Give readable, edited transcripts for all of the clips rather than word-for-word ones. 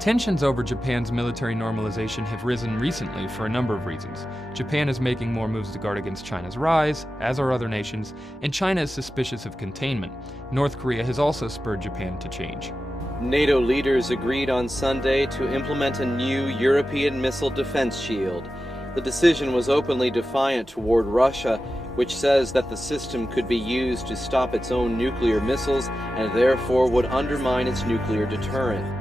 Tensions over Japan's military normalization have risen recently for a number of reasons. Japan is making more moves to guard against China's rise, as are other nations, and China is suspicious of containment. North Korea has also spurred Japan to change. NATO leaders agreed on Sunday to implement a new European missile defense shield. The decision was openly defiant toward Russia, which says that the system could be used to stop its own nuclear missiles and therefore would undermine its nuclear deterrent.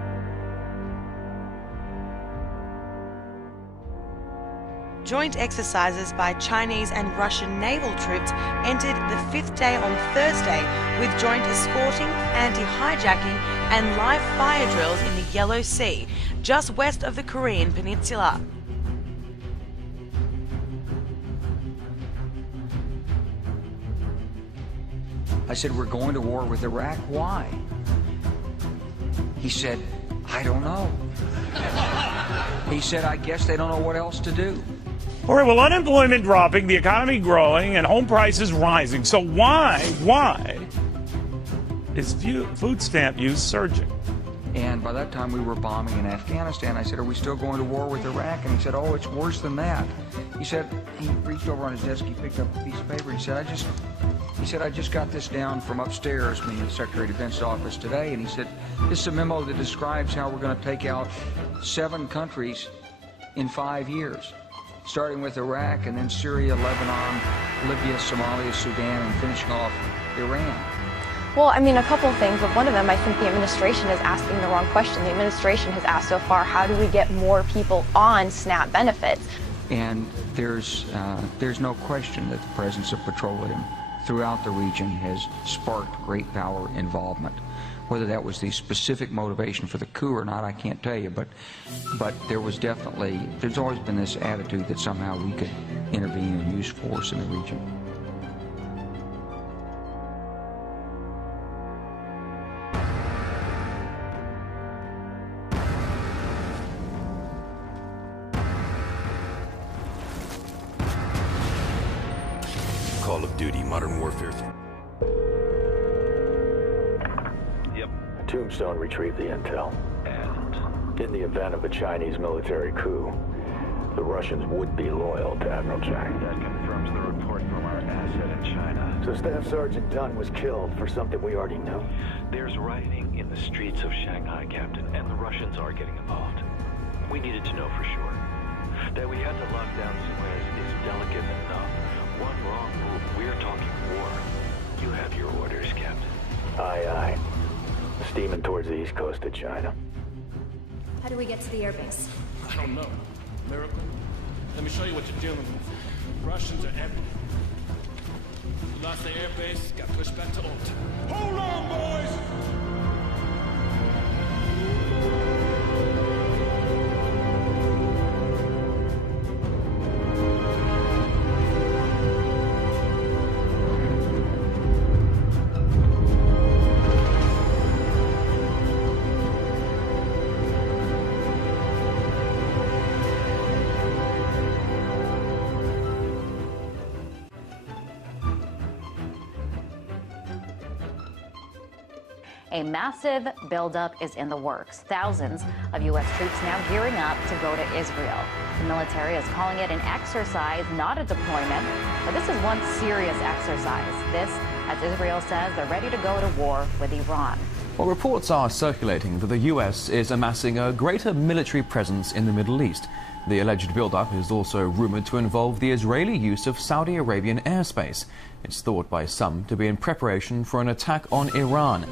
Joint exercises by Chinese and Russian naval troops entered the fifth day on Thursday, with joint escorting, anti-hijacking and live fire drills in the Yellow Sea, just west of the Korean peninsula. I said, we're going to war with Iraq. Why? He said, I don't know. He said, I guess they don't know what else to do. All right, well, unemployment dropping, the economy growing, and home prices rising. So why is food stamp use surging? And by that time, we were bombing in Afghanistan. I said, are we still going to war with Iraq? And he said, oh, it's worse than that. He said, he reached over on his desk, he picked up a piece of paper, he said, I just got this down from upstairs, meaning the Secretary of Defense's office today, and he said, this is a memo that describes how we're going to take out 7 countries in 5 years, starting with Iraq and then Syria, Lebanon, Libya, Somalia, Sudan, and finishing off Iran. Well, I mean, a couple of things, but one of them, I think the administration is asking the wrong question. The administration has asked so far, how do we get more people on SNAP benefits? And there's no question that the presence of petroleum throughout the region has sparked great power involvement. Whether that was the specific motivation for the coup or not, I can't tell you, but there's always been this attitude that somehow we could intervene and use force in the region. Call of Duty Modern Warfare 3. Yep. Tombstone retrieved the intel. And in the event of a Chinese military coup, the Russians would be loyal to Admiral Chang. That confirms the report from our asset in China. So Staff Sergeant Dunn was killed for something we already knew? There's rioting in the streets of Shanghai, Captain, and the Russians are getting involved. We needed to know for sure. That we had to lock down Suez is delicate enough. One wrong move, we're talking war. You have your orders, Captain. Aye, aye. Steaming towards the east coast of China. How do we get to the airbase? I don't know. Miracle? Let me show you what you're dealing with. Russians are everywhere. We lost the airbase, got pushed back to Alta. Hold on, boys! A massive buildup is in the works. Thousands of U.S. troops now gearing up to go to Israel. The military is calling it an exercise, not a deployment. But this is one serious exercise. This, as Israel says, they're ready to go to war with Iran. Well, reports are circulating that the U.S. is amassing a greater military presence in the Middle East. The alleged buildup is also rumored to involve the Israeli use of Saudi Arabian airspace. It's thought by some to be in preparation for an attack on Iran.